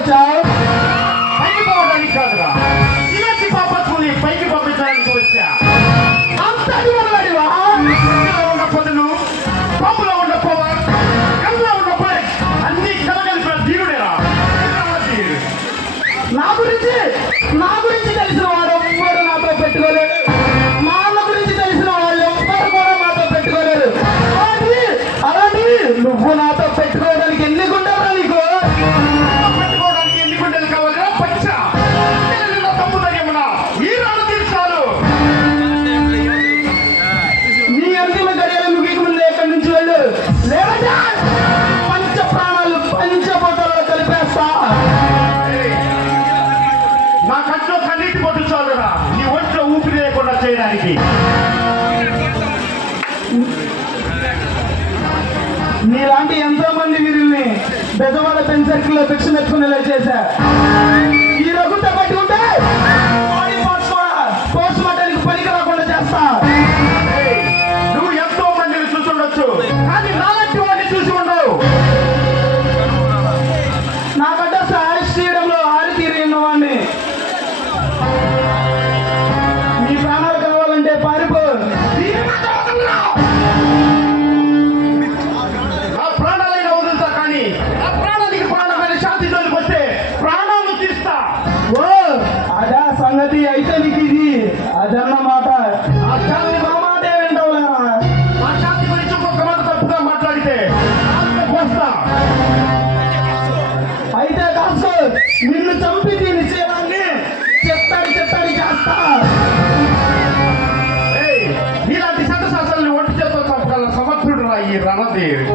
వచ్చావు? పైకి పోవడానికి కాదురా, ఇలాంటి పాపత్తుని పైకి పంపించడానికి వచ్చా. అంతటి వాడివా? ఇందులో ఉన్న పదులు, పంపులో ఉన్న పవర్, కళ్ళలో ఉన్న పని అన్ని కలగలిపిన ధీరుడేరా. నా గురించి తెలిసిన వాడు ఎవ్వడు నాతో పెట్టుకోలేడు. మా అన్న గురించి తెలిసిన వాళ్ళు ఎవ్వరు కూడా నాతో పెట్టుకోలేరు. అలాంటి నువ్వు నాతో పెట్టుకోవడానికి ఎన్ని గుండెలు నీకు? పెట్టుకోవడానికి ఎన్ని గుండెలు కావాలిరా పచ్చ? తమ్ముదయ్యమ్మనా ఈ రాళ్ళు తీర్చాలు. నీ అంతిమ గడియలు ముగికి ముందు ఎక్కడి నుంచి వెళ్ళు, లేదంటే పంచ ప్రాణాలు పంచభూతాలలో కలిపేస్తా. నా కంట్లో కన్నీటి పొట్టు చాలురా నీ ఒంట్లో ఊపిరి లేకుండా చేయడానికి. నీలాంటి ఎంతో మంది వీరుల్ని బెజవాడ పెన్సర్కిల్లో భిక్ష మెచ్చుకునేలా చేశా. ఈ రఘుతో పట్టుకుంటే బాడీ పార్ట్స్ కూడా పోస్ట్ మార్టానికి పనికి రాకుండా చేస్తా. నువ్వు ఎంతో మందిని చూసుండొచ్చు, కానీ నాలాంటి వాడిని చూసి ఉండవు. నాకంటే సాయిస్ తీయడంలో ఆరితీరి ఉన్నవాడిని. నీ ప్రాణాలు కావాలంటే పారిపో. నా ప్రాణాలైనా వదులుతా, కానీ నా ప్రాణానికి ప్రాణమైన శాంతి జోలికి వస్తే ప్రాణాలు తీస్తా. ఓ అదా సంగతి. అయితే నీకు ఇది అదన్నమాట. ఆ శాంతి మా మాట వింటావులేరా? ఆ శాంతి గురించి ఒక్కొక్క మాట తప్పుగా మాట్లాడితే వస్తా. అయితే కాస్త నిన్ను చంపి దీని చేయడాన్ని చెత్తడి చేస్తా. ఏయ్, ఇలాంటి సంతశాసనలు ఒంటి చేతో చంపగల సమర్థుడు రా ఈ రణదేవి.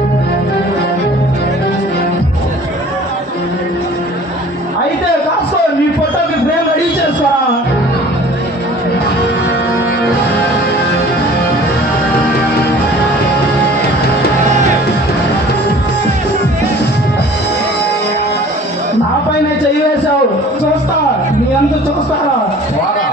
అయితే కాస్త నీ ఫోటోకి ఫ్రేమ్ రెడీ చేస్తా. నా పైన చెయ్యి వేశావు, చూస్తా నీ అంత చూస్తారా? వారా